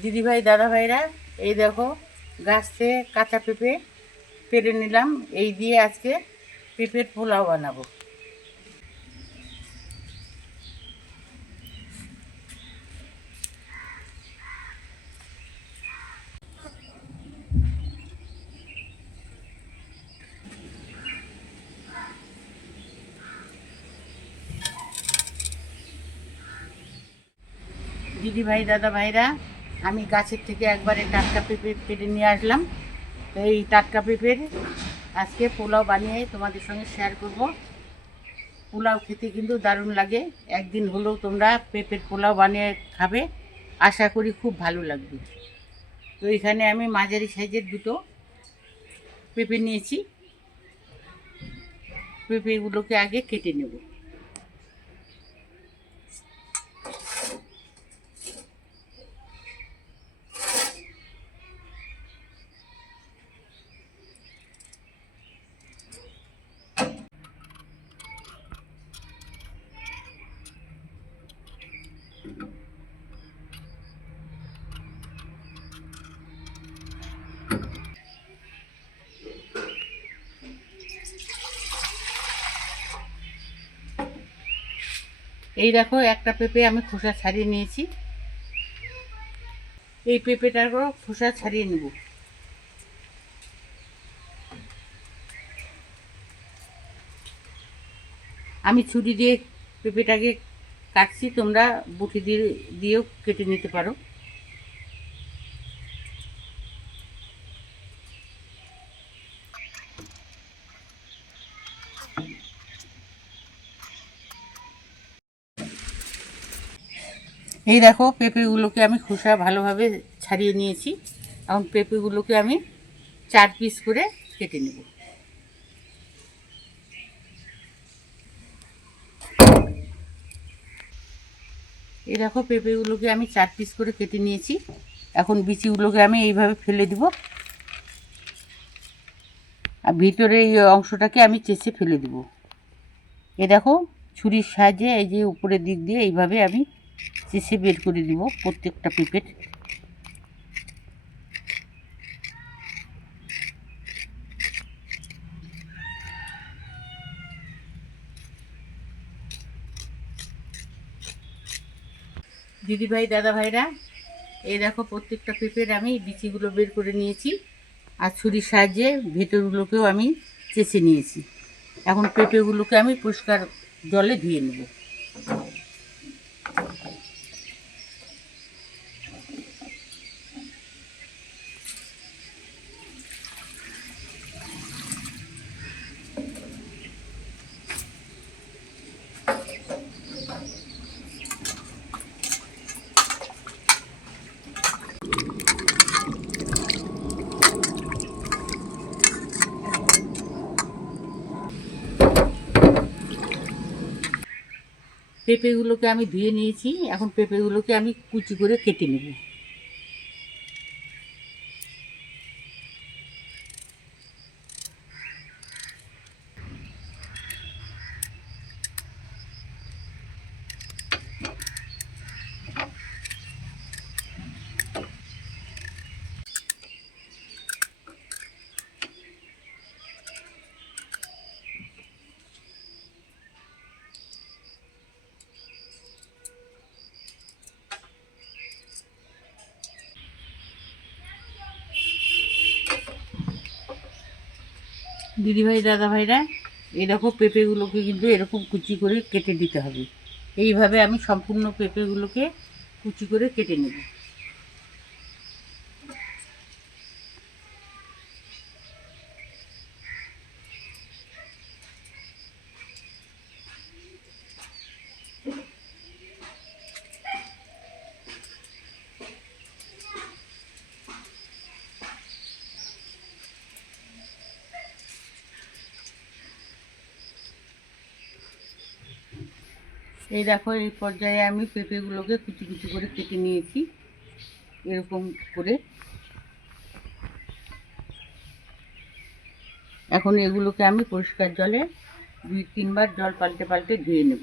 দিদিভাই দাদাভাইরা, এই দেখো গাছ থেকে কাঁচা পেঁপে পেরে নিলাম। এই দিয়ে আজকে পেঁপের পোলাও বানাবো। দিদিভাই দাদাভাইরা, আমি গাছের থেকে একবারে টাটকা পেঁপে পেরে নিয়ে আসলাম। তো এই টাটকা পেঁপের আজকে পোলাও বানিয়ে তোমাদের সঙ্গে শেয়ার করব। পোলাও খেতে কিন্তু দারুণ লাগে। একদিন হলেও তোমরা পেঁপের পোলাও বানিয়ে খাবে, আশা করি খুব ভালো লাগবে। তো এখানে আমি মাঝারি সাইজের দুটো পেঁপে নিয়েছি। পেঁপেগুলোকে আগে কেটে নেব। এই দেখো, একটা পেঁপে আমি খোসা ছাড়িয়ে নিয়েছি। এই পেঁপেটারও খোসা ছাড়িয়ে নেব। আমি ছুরি দিয়ে পেঁপেটাকে কাটছি, তোমরা বটি দিয়েও কেটে নিতে পারো। এই দেখো, পেঁপেগুলোকে আমি খোসা ভালোভাবে ছাড়িয়ে নিয়েছি। এখন পেঁপেগুলোকে আমি 4 পিস করে কেটে নেব। এই দেখো, পেঁপেগুলোকে আমি 4 পিস করে কেটে নিয়েছি। এখন বিচিগুলোকে আমি এইভাবে ফেলে দিব, আর ভিতরে এই অংশটাকে আমি চেঁচে ফেলে দিব। এ দেখো, ছুরির সাহায্যে এই যে উপরের দিক দিয়ে এইভাবে আমি চেঁচে বের করে দিব প্রত্যেকটা পেঁপের। দিদিভাই দাদাভাইরা, এই দেখো প্রত্যেকটা পেঁপের আমি বিচিগুলো বের করে নিয়েছি, আর ছুরির সাহায্যে ভেতরগুলোকেও আমি চেঁচে নিয়েছি। এখন পেঁপেগুলোকে আমি পরিষ্কার জলে ধুয়ে নেব। পেঁপেগুলোকে আমি ধুয়ে নিয়েছি, এখন পেঁপেগুলোকে আমি কুচি করে কেটে নেব। দিদিভাই দাদাভাইরা, এই দেখো পেঁপেগুলোকে কিন্তু এরকম কুচি করে কেটে দিতে হবে। এইভাবে আমি সম্পূর্ণ পেঁপেগুলোকে কুচি করে কেটে নেব। এই দেখো, এই পর্যায়ে আমি পেঁপেগুলোকে কুচি কুচি করে কেটে নিয়েছি এরকম করে। এখন এগুলোকে আমি পরিষ্কার জলে 2-3 বার জল পাল্টে পাল্টে ধুয়ে নেব।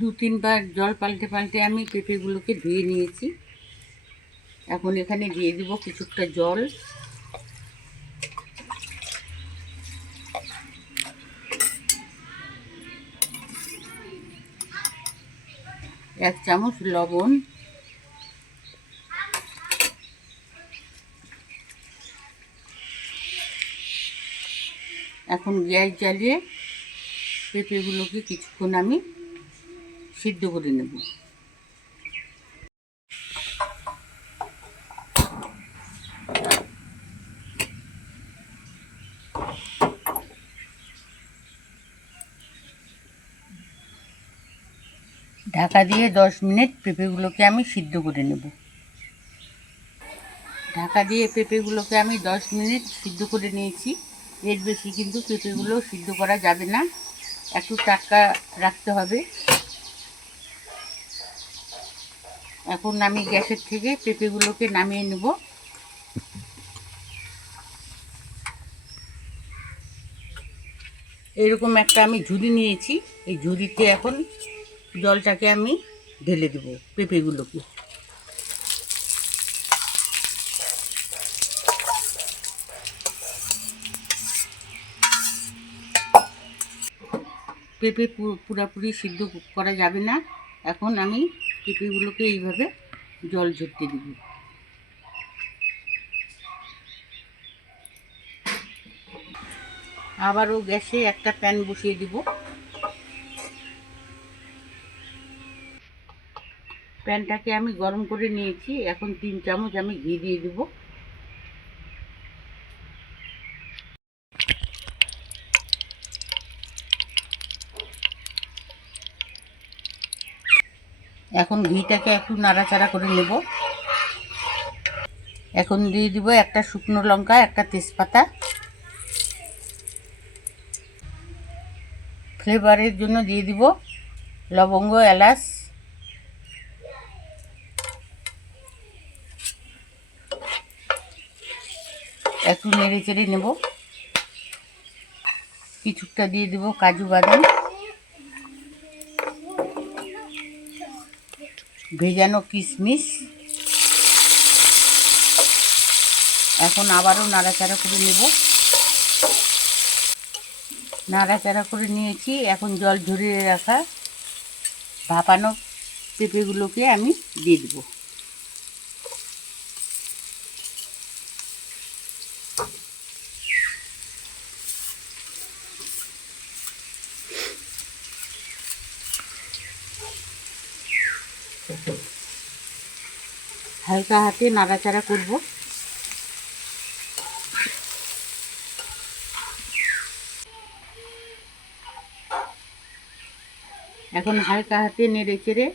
2-3 বার জল পাল্টে পাল্টে আমি পেঁপেগুলোকে ধুয়ে নিয়েছি। এখন এখানে দিয়ে দিব কিছুটা জল। এক চামচ লবণ, এখন গ্যাস জ্বালিয়ে পেঁপেগুলোকে কিছুক্ষণ আমি সিদ্ধ করে নেব। ঢাকা দিয়ে 10 মিনিট পেঁপেগুলোকে আমি সিদ্ধ করে নেব। ঢাকা দিয়ে পেঁপেগুলোকে আমি 10 মিনিট সিদ্ধ করে নিয়েছি। এর বেশি কিন্তু পেঁপেগুলো সিদ্ধ করা যাবে না, একটু টাটকা রাখতে হবে। এখন আমি গ্যাসের থেকে পেঁপেগুলোকে নামিয়ে নেব। এরকম একটা আমি ঝুড়ি নিয়েছি, এই ঝুড়িতে এখন জলটাকে আমি ঢেলে দেব পেঁপেগুলোকে। পেঁপে পুরোপুরি সিদ্ধ করা যাবে না, এখন আমি পেঁপেগুলোকে এইভাবে জল ঝরতে দেব। আবারও গ্যাসে একটা প্যান বসিয়ে দিব। প্যানটাকে আমি গরম করে নিয়েছি, এখন 3 চামচ আমি ঘি দিয়ে দেব। এখন ঘিটাকে একটু নাড়াচাড়া করে নেব। এখন দিয়ে দিব একটা শুকনো লঙ্কা, একটা তেজপাতা। ফ্লেভারের জন্য দিয়ে দিব লবঙ্গ, এলাচ। একটু নেড়ে চেড়ে নেব। কিছুটা দিয়ে দিব কাজু বাদাম, ভেজানো কিশমিশ। এখন আবারও নাড়াচাড়া করে নেব। নাড়াচাড়া করে নিয়েছি, এখন জল ঝরিয়ে রাখা ভাপানো পেঁপেগুলোকে আমি দিয়ে দেব। হালকা হাতে নাড়াচাড়া করব। এখন হালকা হাতে নেড়ে চেড়ে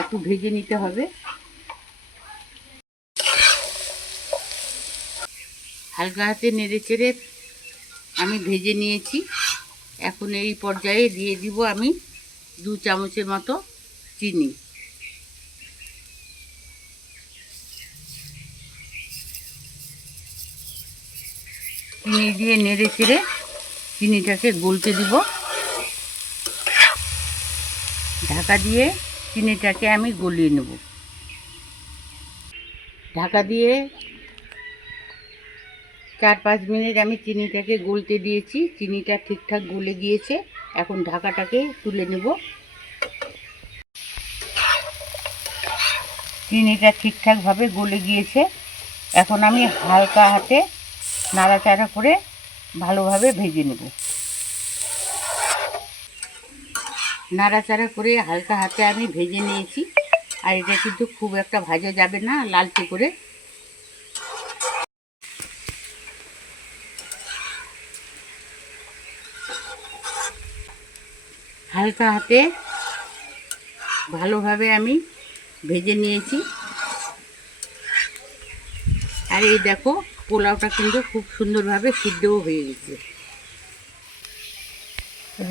একটু ভেজে নিতে হবে। হালকা হাতে নেড়ে চেড়ে আমি ভেজে নিয়েছি। এখন এই পর্যায়ে দিয়ে দিব আমি 2 চামচের মতো চিনি। চিনি দিয়ে নেড়ে চেড়ে চিনিটাকে গলতে দিব। ঢাকা দিয়ে চিনিটাকে আমি গলিয়ে নেব। ঢাকা দিয়ে 4-5 মিনিট আমি চিনিটাকে গলতে দিয়েছি। চিনিটা ঠিকঠাক গলে গিয়েছে, এখন ঢাকাটাকে তুলে নেব। চিনিটা ঠিকঠাকভাবে গলে গিয়েছে, এখন আমি হালকা হাতে নাড়াচাড়া করে ভালোভাবে ভেজে নেব। নাড়াচাড়া করে হালকা হাতে আমি ভেজে নিয়েছি। আর এটা কিন্তু খুব একটা ভাজা যাবে না, লালচে করে। হালকা হাতে ভালোভাবে আমি ভেজে নিয়েছি। আর এই দেখো, পোলাওটা কিন্তু খুব সুন্দরভাবে সিদ্ধও হয়ে গেছে।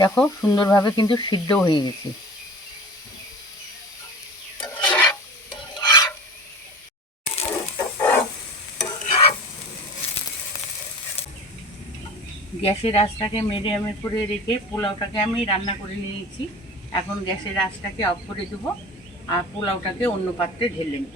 দেখো, সুন্দরভাবে কিন্তু সিদ্ধ হয়ে গেছে। গ্যাসের আঁচটাকে মিডিয়ামে করে রেখে পোলাওটাকে আমি রান্না করে নিয়েছি। এখন গ্যাসের আঁচটাকে অফ করে দেবো আর পোলাওটাকে অন্য পাত্রে ঢেলে নেব।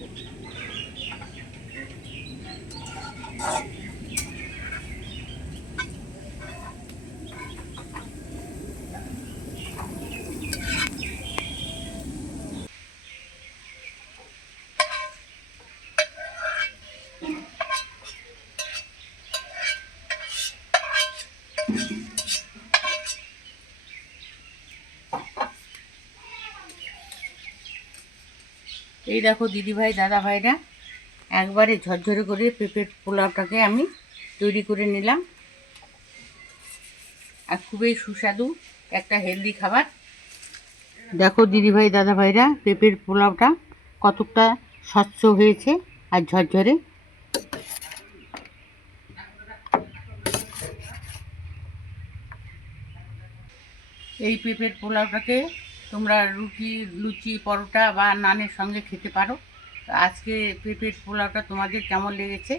এই দেখো দিদিভাই দাদা ভাইরা, একবারে ঝরঝরে করে পেঁপের পোলাওটাকে আমি তৈরি করে নিলাম। আর খুবই সুস্বাদু একটা হেলদি খাবার। দেখো দিদিভাই দাদা ভাইরা, পেঁপের পোলাওটা কতটা স্বচ্ছ হয়েছে আর ঝরঝরে। এই পেঁপের পোলাওটাকে তোমরা রুটি, লুচি, পরোটা বা নানের সঙ্গে খেতে পারো। আজকে পেঁপের পোলাওটা তোমাদের কেমন লেগেছে?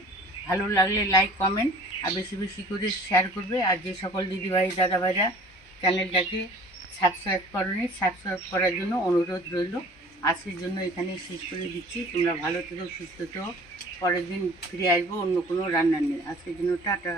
ভালো লাগলে লাইক, কমেন্ট আর বেশি বেশি করে শেয়ার করবে। আর যে সকল দিদিভাই দাদাভাইরা চ্যানেলটাকে সাবস্ক্রাইব করোনি, সাবস্ক্রাইব করার জন্য অনুরোধ রইল। আজকের জন্য এখানেই শেষ করে দিচ্ছি। তোমরা ভালো থেকো, সুস্থ থেকো। পরের দিন ফিরে আসবো অন্য কোনো রান্না নিয়ে। আজকের জন্য টাটা।